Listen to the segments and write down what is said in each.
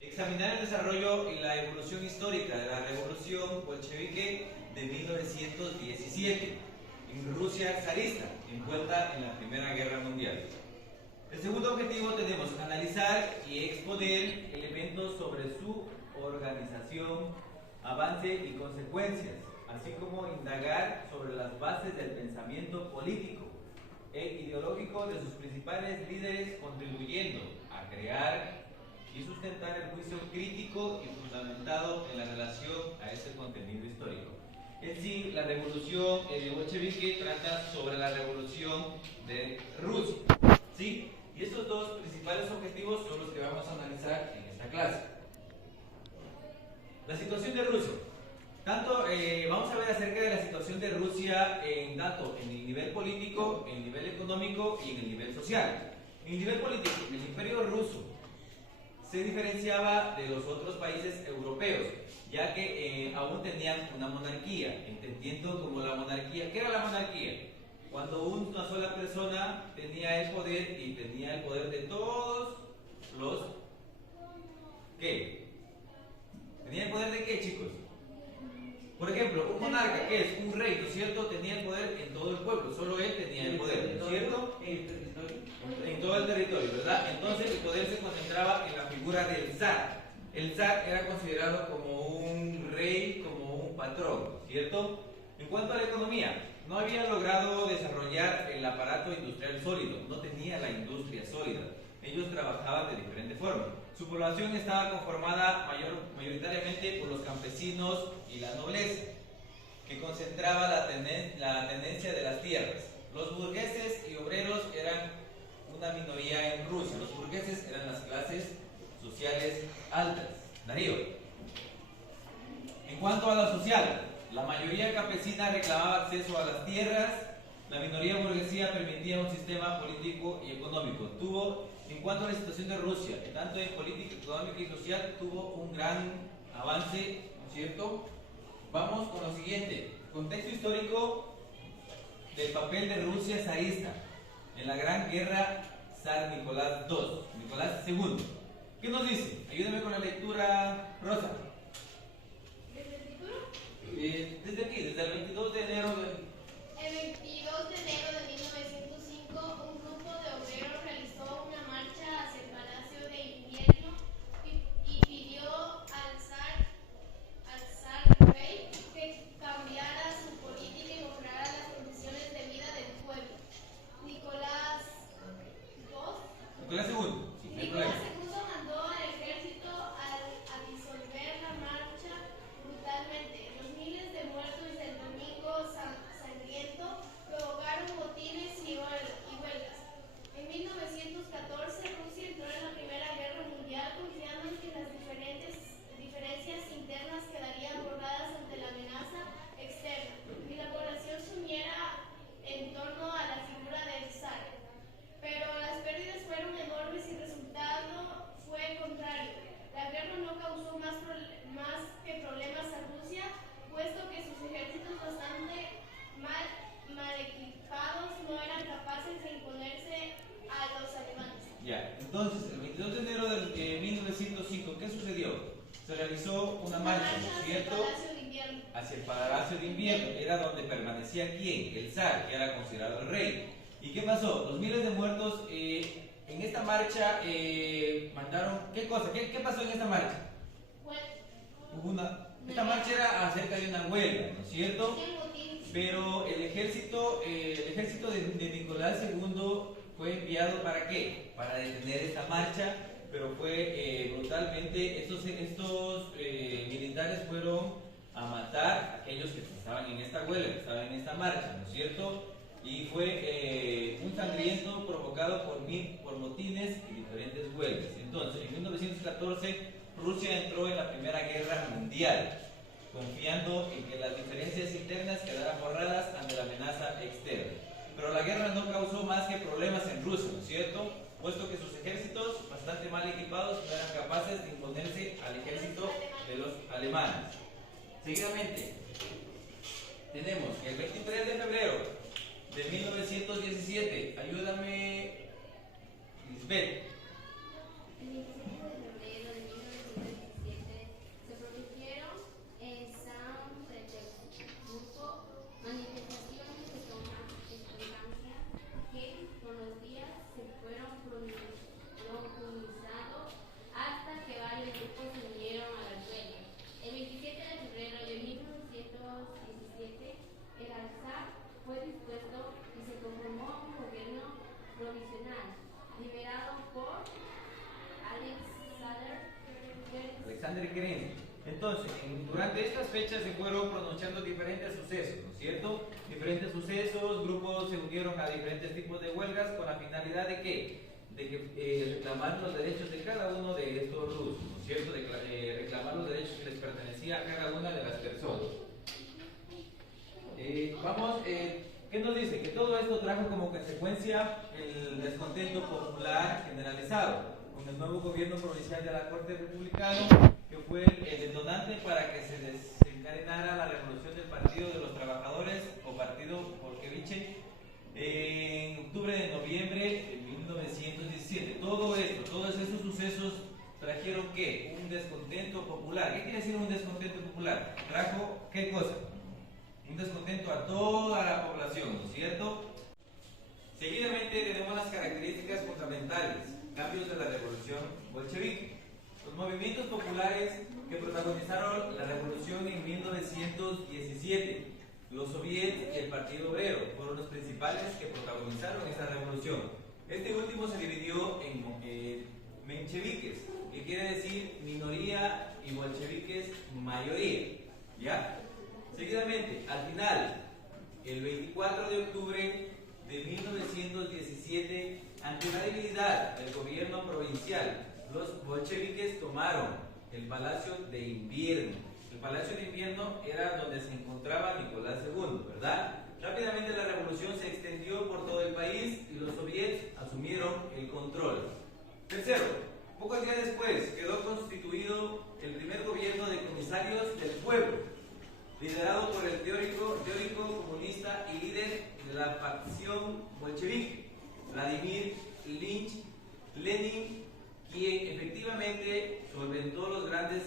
Examinar el desarrollo y la evolución histórica de la revolución bolchevique de 1917 en Rusia zarista, envuelta en la Primera Guerra Mundial. El segundo objetivo tenemos analizar y exponer elementos sobre su organización, avance y consecuencias, así como indagar sobre las bases del pensamiento político e ideológico de sus principales líderes, contribuyendo a crear y sustentar el juicio crítico y fundamentado en la relación a ese contenido histórico. En sí, la revolución bolchevique trata sobre la revolución de Rusia, ¿sí? Y estos dos principales objetivos son los que vamos a analizar en esta clase. La situación de Rusia. Vamos a ver acerca de la situación de Rusia tanto en el nivel político, en el nivel económico y en el nivel social. En el nivel político, el imperio ruso se diferenciaba de los otros países europeos, ya que aún tenían una monarquía, entendiendo como la monarquía. ¿Qué era la monarquía? Cuando una sola persona tenía el poder y tenía el poder de todos los... ¿Qué? ¿Tenía el poder de qué, chicos? Por ejemplo, un monarca, que es un rey, ¿no es cierto? Tenía el poder en todo el pueblo, solo él tenía el poder, ¿no es cierto? En todo el territorio, ¿verdad? Entonces el poder se concentraba en la figura del zar. El zar era considerado como un rey, como un patrón, ¿cierto? En cuanto a la economía, no había logrado desarrollar el aparato industrial sólido, no tenía la industria sólida. Ellos trabajaban de diferente forma. Su población estaba conformada mayoritariamente por los campesinos y la nobleza, que concentraba la tenencia de las tierras. Los burgueses y obreros eran una minoría en Rusia. Los burgueses eran las clases sociales altas. Darío. En cuanto a lo social, la mayoría campesina reclamaba acceso a las tierras. La minoría burguesía permitía un sistema político y económico. En cuanto a la situación de Rusia, tanto en política, económica y social, tuvo un gran avance, ¿no es cierto? Vamos con lo siguiente. Contexto histórico del papel de Rusia zarista en la Gran Guerra Zar Nicolás II. ¿Qué nos dice? Ayúdame con la lectura, Rosa. ¿Desde el título? Desde aquí, desde el 22 de enero El 22 de enero de 1905, un grupo de obreros realizó una marcha hacia el Palacio de Invierno y pidió al zar rey que cambiara su política y mejorara las condiciones de vida del pueblo. Nicolás II mandó al ejército a disolver la marcha brutalmente. Los miles de muertos del domingo sangriento provocaron motines y huelgas. En 1914, Rusia entró en la Primera Guerra Mundial confiando en que las diferencias internas quedarían borradas ante la amenaza externa y la población se uniera en torno a la figura del zar. Pero las pérdidas fueron enormes y el resultado fue contrario. La guerra no causó más que problemas a Rusia, puesto que sus ejércitos bastante mal equipados no eran capaces de imponerse a los alemanes. Ya, entonces, el 22 de enero de 1905, ¿qué sucedió? Se realizó una marcha, ¿no es cierto? Hacia el Palacio de Invierno. Era donde permanecía ¿quién? El zar, que era considerado el rey. ¿Y qué pasó? Los miles de muertos en esta marcha mandaron... ¿Qué cosa? ¿Qué pasó en esta marcha? Esta marcha era acerca de una huelga, ¿no es cierto? Pero el ejército de Nicolás II fue enviado ¿para qué? Para detener esta marcha, pero fue brutalmente, estos militares fueron a matar a aquellos que estaban en esta huelga, que estaban en esta marcha, ¿no es cierto? Y fue un sangriento provocado por motines y diferentes huelgas. Entonces, en 1914, Rusia entró en la Primera Guerra Mundial, confiando en que las diferencias internas quedaran borradas ante la amenaza externa. Pero la guerra no causó más que problemas en Rusia, ¿no es cierto? Puesto que sus ejércitos, bastante mal equipados, no eran capaces de imponerse al ejército de los alemanes. Seguidamente, tenemos el 23 de febrero de 1917. Ayúdame, Lisbeth. El 27 de febrero de Alexander Kerensky. Entonces, durante estas fechas se fueron pronunciando diferentes sucesos, ¿no es cierto? Diferentes sucesos, grupos se unieron a diferentes tipos de huelgas con la finalidad de ¿qué? De que reclamar los derechos de cada uno de estos rusos, ¿no es cierto? De reclamar los derechos que les pertenecía a cada una de las personas. ¿Qué nos dice? Que todo esto trajo como consecuencia el descontento popular generalizado con el nuevo gobierno provincial de la Corte Republicana, que fue el detonante para que se desencadenara la revolución del Partido de los Trabajadores o Partido Bolchevique en octubre de noviembre de 1917. Todos esos sucesos trajeron ¿qué? Un descontento popular. ¿Qué quiere decir un descontento popular? Trajo ¿qué cosa? Un descontento a toda la población, ¿no es cierto? Seguidamente tenemos las características fundamentales, cambios de la revolución bolchevique. Los movimientos populares que protagonizaron la revolución en 1917, los soviets y el Partido Obrero fueron los principales que protagonizaron esa revolución. Este último se dividió en mencheviques, que quiere decir minoría, y bolcheviques, mayoría. ¿Ya? Seguidamente, al final, el 24 de octubre de 1917, ante la debilidad del gobierno provincial, los bolcheviques tomaron el Palacio de Invierno. El Palacio de Invierno era donde se encontraba Nicolás II, ¿verdad? Rápidamente la revolución se extendió por todo el país y los soviets asumieron el control. Tercero, pocos días después quedó constituido el primer gobierno de comisarios del pueblo, liderado por el teórico comunista y líder de la facción bolchevique, Vladimir Lenin, quien efectivamente solventó los grandes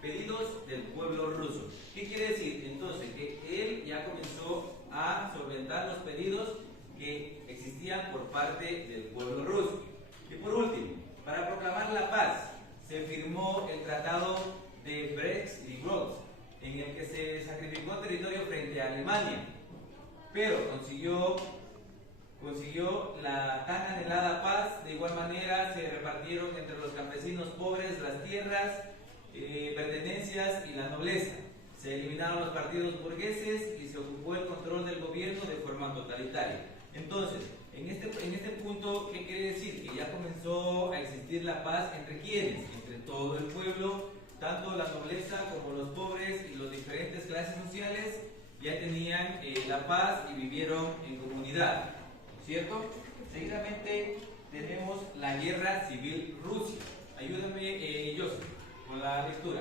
pedidos del pueblo ruso. ¿Qué quiere decir? Entonces, que él ya comenzó a solventar los pedidos que existían por parte del pueblo ruso. Y por último, para proclamar la paz, se firmó el Tratado de Brest-Litovsk, en el que se sacrificó territorio frente a Alemania, pero consiguió la tan anhelada paz. De igual manera se repartieron entre los campesinos pobres las tierras, pertenencias y la nobleza. Se eliminaron los partidos burgueses y se ocupó el control del gobierno de forma totalitaria. Entonces, en este punto, ¿qué quiere decir? Que ya comenzó a existir la paz entre ¿quiénes? Entre todo el pueblo, tanto la nobleza como los pobres y las diferentes clases sociales ya tenían la paz y vivieron en comunidad, ¿cierto? Seguidamente tenemos la Guerra Civil Rusa. Ayúdame, Joseph, con la lectura.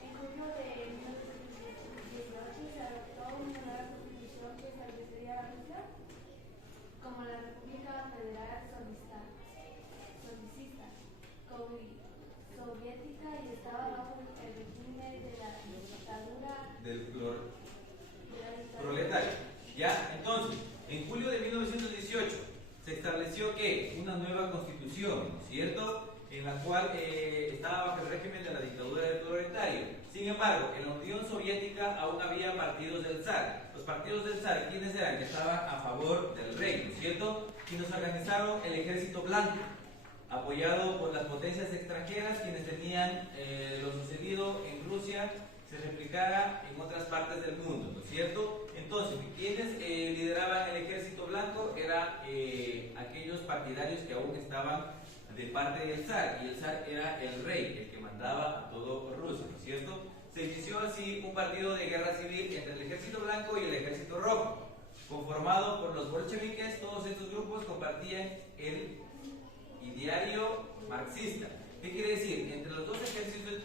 En junio de 1918 se adoptó una nueva constitución que establecería a Rusia como la República Federal Soviética, soviética, y estaba bajo el régimen de la dictadura del proletario. Ya, entonces, en julio de 1918 se estableció que una nueva constitución, ¿no es cierto?, en la cual estaba bajo el régimen de la dictadura del proletario. Sin embargo, en la Unión Soviética aún había partidos del zar. Los partidos del zar, ¿quiénes eran? Que estaban a favor del rey, ¿no es cierto?, quienes organizaron el Ejército Blanco, apoyado por las potencias extranjeras, quienes tenían lo sucedido en Rusia se replicara en otras partes del mundo, ¿no es cierto? Entonces, quienes lideraban el Ejército Blanco eran aquellos partidarios que aún estaban de parte del zar, y el zar era el rey, el que mandaba a todo Rusia, ¿no es cierto? Se inició así un partido de guerra civil entre el Ejército Blanco y el Ejército Rojo, conformado por los bolcheviques. Todos estos grupos compartían el ideario marxista. ¿Qué quiere decir? Entre los dos ejércitos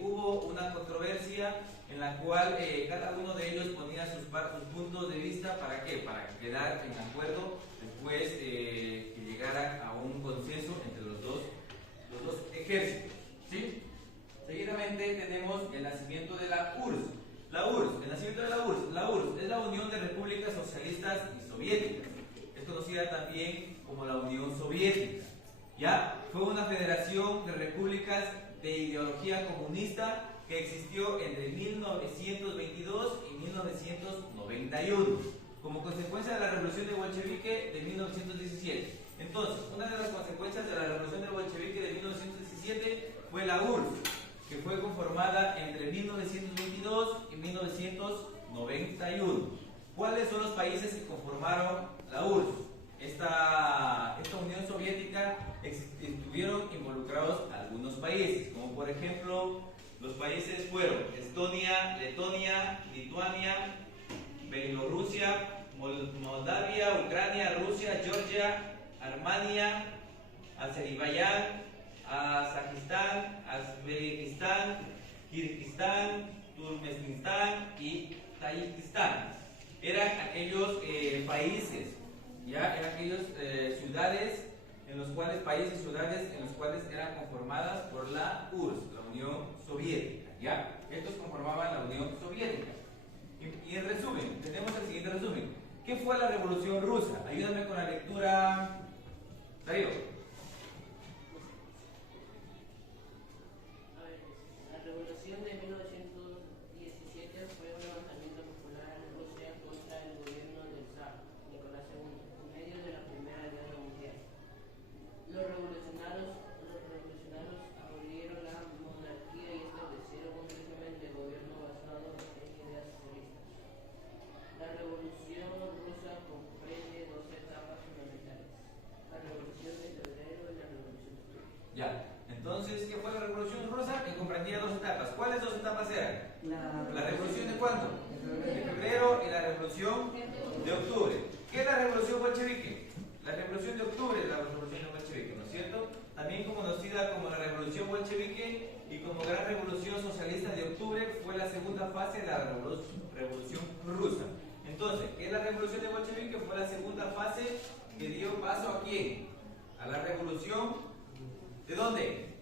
hubo una controversia en la cual cada uno de ellos ponía sus puntos de vista. ¿Para qué? Para quedar en acuerdo después que llegaran a un consenso entre los dos ejércitos, ¿sí? Seguidamente tenemos el nacimiento de la URSS. El nacimiento de la URSS es la Unión de Repúblicas Socialistas y Soviéticas. Es conocida también como la Unión Soviética. ¿Ya? Fue una federación de repúblicas de ideología comunista que existió entre 1922 y 1991 como consecuencia de la revolución de bolchevique de 1917. Entonces, una de las consecuencias de la revolución de bolchevique de 1917 fue la URSS. que fue conformada entre 1922 y 1991. ¿Cuáles son los países que conformaron la URSS? Esta Unión Soviética estuvieron involucrados algunos países, como por ejemplo, los países fueron Estonia, Letonia, Lituania, Bielorrusia, Moldavia, Ucrania, Rusia, Georgia, Armenia, Azerbaiyán, Kazajistán, Uzbekistán, Kirguistán, Turkmenistán y Tayikistán. Eran aquellos países, ya eran aquellas ciudades en los cuales eran conformadas por la URSS, la Unión Soviética, ya. Estos conformaban la Unión Soviética. Y en resumen, tenemos el siguiente resumen. ¿Qué fue la Revolución Rusa? Ayúdame con la lectura, Darío. La revolución de 1917 fue un levantamiento popular en Rusia contra el gobierno del zar Nicolás II en medio de la Primera Guerra Mundial. Los revolucionarios abolieron la monarquía y establecieron un régimen de gobierno basado en ideas socialistas. La revolución rusa comprende dos etapas fundamentales: la revolución de febrero y la revolución de octubre. Ya. Entonces, ¿qué fue la Revolución Rusa? Que comprendía dos etapas. ¿Cuáles dos etapas eran? ¿La revolución de cuándo? De febrero y la revolución de octubre. ¿Qué es la revolución bolchevique? La revolución de octubre es la revolución bolchevique, ¿no es cierto? También conocida como la revolución bolchevique y como gran revolución socialista de octubre, fue la segunda fase de la revolución rusa. Entonces, ¿qué es la revolución de bolchevique? Fue la segunda fase que dio paso a quién? A la revolución, ¿de dónde?